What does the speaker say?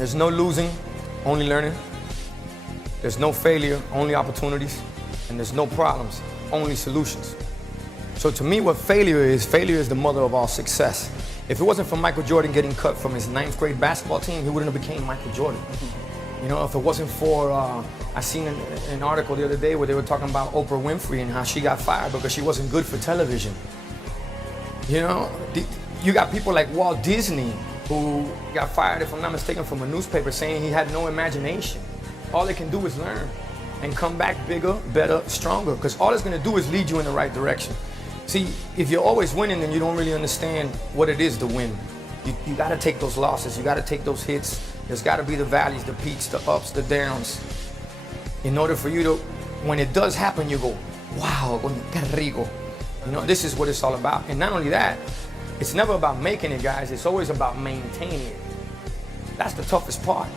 There's no losing, only learning. There's no failure, only opportunities. And there's no problems, only solutions. So to me, what failure is the mother of all success. If it wasn't for Michael Jordan getting cut from his 9th grade basketball team, he wouldn't have became Michael Jordan. You know, if it wasn't for, I seen an article the other day where they were talking about Oprah Winfrey and how she got fired because she wasn't good for television. You know, you got people like Walt Disney who got fired, if I'm not mistaken, from a newspaper saying he had no imagination. All they can do is learn and come back bigger, better, stronger, because all it's gonna do is lead you in the right direction. See, if you're always winning, then you don't really understand what it is to win. You gotta take those losses, you gotta take those hits. There's gotta be the valleys, the peaks, the ups, the downs. In order for you to, when it does happen, you go, wow, qué rico. You know, this is what it's all about. And not only that, it's never about making it, guys. It's always about maintaining it. That's the toughest part.